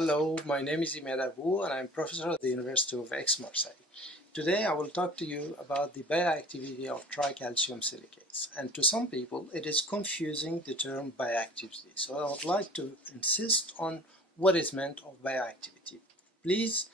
Hello, my name is Imad and I'm professor at the University of Aix-Marseille. Today I will talk to you about the bioactivity of tricalcium silicates. And to some people it is confusing the term bioactivity. So I would like to insist on what is meant of bioactivity. Please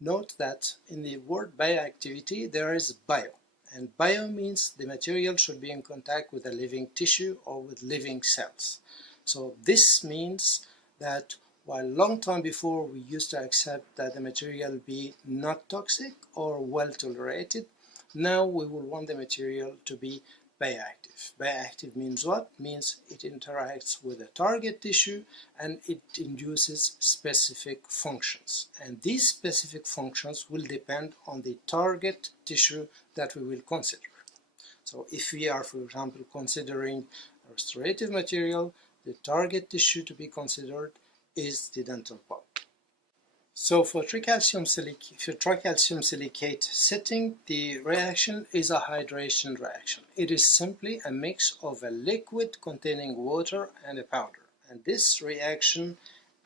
note that in the word bioactivity there is bio. And bio means the material should be in contact with a living tissue or with living cells. So this means that while long time before we used to accept that the material be not toxic or well tolerated, now we will want the material to be bioactive. Bioactive means what? Means it interacts with the target tissue and it induces specific functions. And these specific functions will depend on the target tissue that we will consider. So if we are, for example, considering a restorative material, the target tissue to be considered is the dental pulp. So for tricalcium silicate setting, the reaction is a hydration reaction. It is simply a mix of a liquid containing water and a powder. And this reaction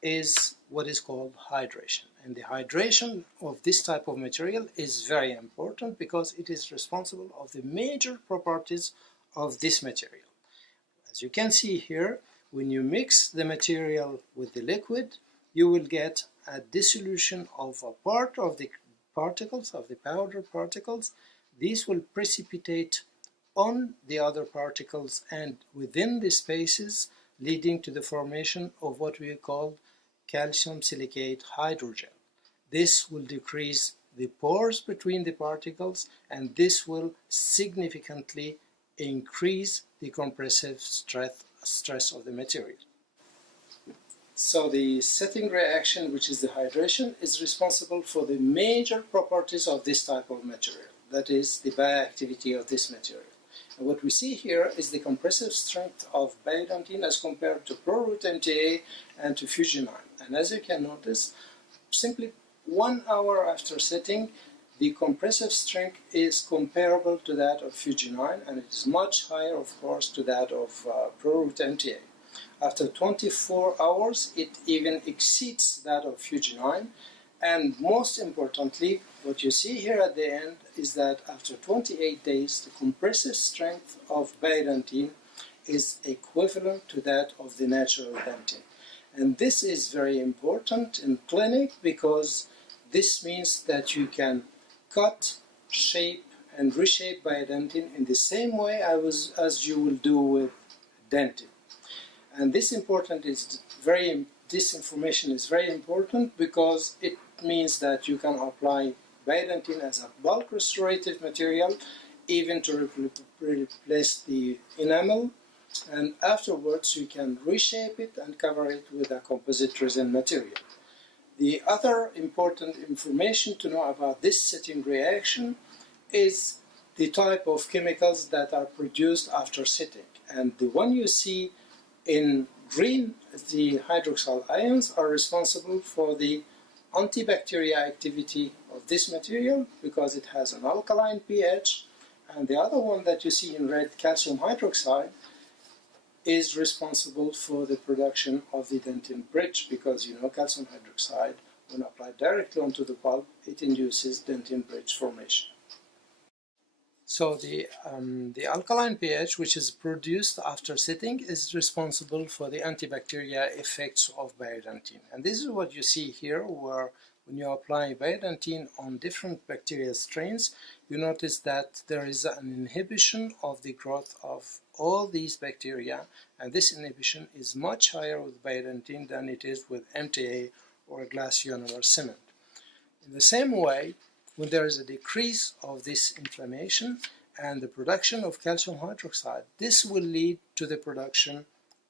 is what is called hydration. And the hydration of this type of material is very important because it is responsible of the major properties of this material. As you can see here, when you mix the material with the liquid, you will get a dissolution of a part of the particles, of the powder particles. These will precipitate on the other particles and within the spaces, leading to the formation of what we call calcium silicate hydrogel. This will decrease the pores between the particles, and this will significantly increase the compressive stress of the material. So the setting reaction, which is the hydration, is responsible for the major properties of this type of material, that is the bioactivity of this material. And what we see here is the compressive strength of Biodentine as compared to Pro-Root MTA and to Fuginine. And as you can notice, simply 1 hour after setting, the compressive strength is comparable to that of Fuginine, and it is much higher, of course, to that of Pro-Root MTA. After 24 hours, it even exceeds that of Fuginine, and most importantly, what you see here at the end is that after 28 days, the compressive strength of Biodentine is equivalent to that of the natural dentine. And this is very important in clinic because this means that you can cut, shape, and reshape Biodentine in the same way as you will do with dentin. And this information is very important because it means that you can apply Biodentine as a bulk restorative material, even to replace the enamel, and afterwards you can reshape it and cover it with a composite resin material. The other important information to know about this setting reaction is the type of chemicals that are produced after setting. And the one you see in green, the hydroxyl ions, are responsible for the antibacterial activity of this material because it has an alkaline pH. And the other one that you see in red, calcium hydroxide, is responsible for the production of the dentin bridge because calcium hydroxide, when applied directly onto the pulp, it induces dentin bridge formation. So the alkaline pH, which is produced after setting, is responsible for the antibacterial effects of Biodentine. And this is what you see here, where when you apply Biodentine on different bacterial strains, you notice that there is an inhibition of the growth of all these bacteria, and this inhibition is much higher with Biodentine than it is with MTA or glass ionomer cement. In the same way, when there is a decrease of this inflammation and the production of calcium hydroxide, this will lead to the production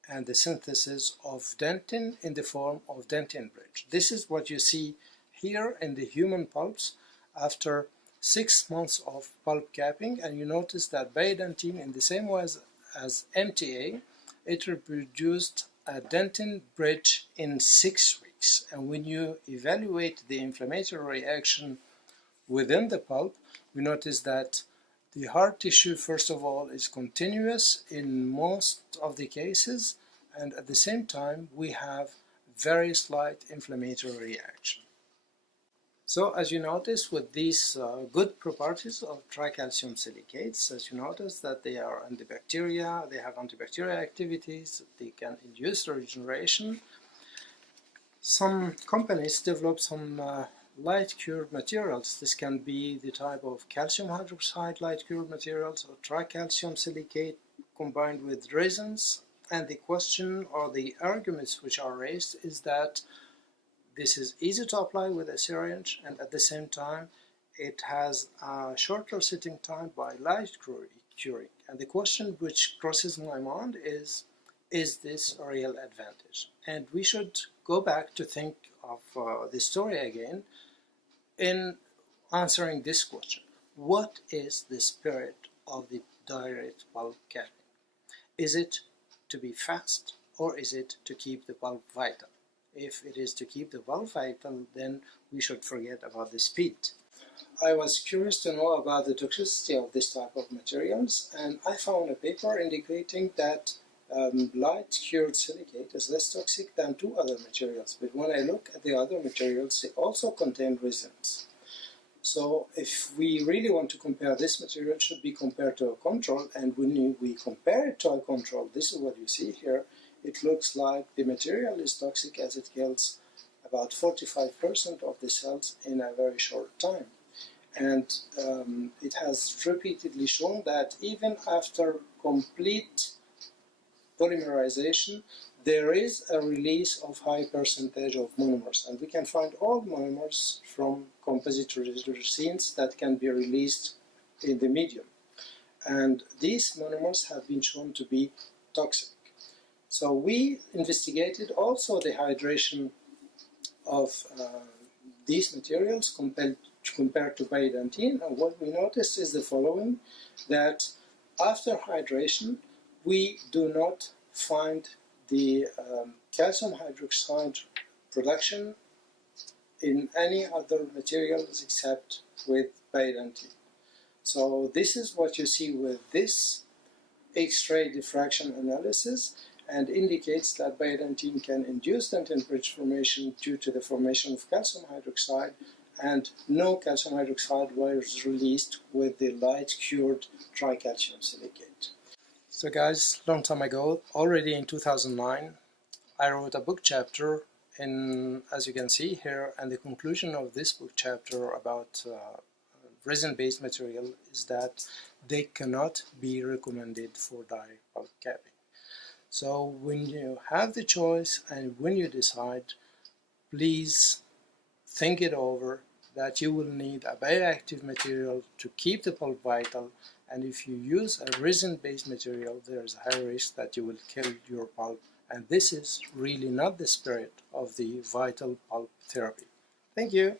and the synthesis of dentin in the form of dentin bridge. This is what you see here in the human pulps after 6 months of pulp capping, and you notice that Biodentine, in the same way as MTA, it reproduced a dentin bridge in 6 weeks. And when you evaluate the inflammatory reaction within the pulp, we notice that the hard tissue, first of all, is continuous in most of the cases, and at the same time we have very slight inflammatory reaction. So as you notice with these good properties of tricalcium silicates, as you notice that they are antibacterial, they have antibacterial activities, they can induce regeneration. Some companies develop some light cured materials. This can be the type of calcium hydroxide light cured materials or tricalcium silicate combined with resins, and the question or the arguments which are raised is that this is easy to apply with a syringe, and at the same time it has a shorter setting time by light curing. And the question which crosses my mind is this a real advantage? And we should go back to think of the story again in answering this question. What is the spirit of the direct pulp capping? Is it to be fast, or is it to keep the pulp vital? If it is to keep the pulp vital, then we should forget about the speed. I was curious to know about the toxicity of this type of materials, and I found a paper indicating that light cured silicate is less toxic than two other materials, but when I look at the other materials, they also contain resins. So if we really want to compare this material, it should be compared to a control, and when we compare it to a control, this is what you see here. It looks like the material is toxic as it kills about 45% of the cells in a very short time. And it has repeatedly shown that even after complete polymerization, there is a release of high percentage of monomers, and we can find all monomers from composite resins that can be released in the medium. And these monomers have been shown to be toxic. So we investigated also the hydration of these materials compared to Biodentine, and what we noticed is the following, that after hydration we do not find the calcium hydroxide production in any other materials except with Biodentine. So this is what you see with this X-ray diffraction analysis, and indicates that Biodentine can induce dentin bridge formation due to the formation of calcium hydroxide, and no calcium hydroxide was released with the light cured tricalcium silicate. So guys, long time ago, already in 2009, I wrote a book chapter in, as you can see here, and the conclusion of this book chapter about resin-based material is that they cannot be recommended for direct pulp capping. So when you have the choice and when you decide, please think it over, that you will need a bioactive material to keep the pulp vital, and if you use a resin-based material, there is a high risk that you will kill your pulp, and this is really not the spirit of the vital pulp therapy. Thank you.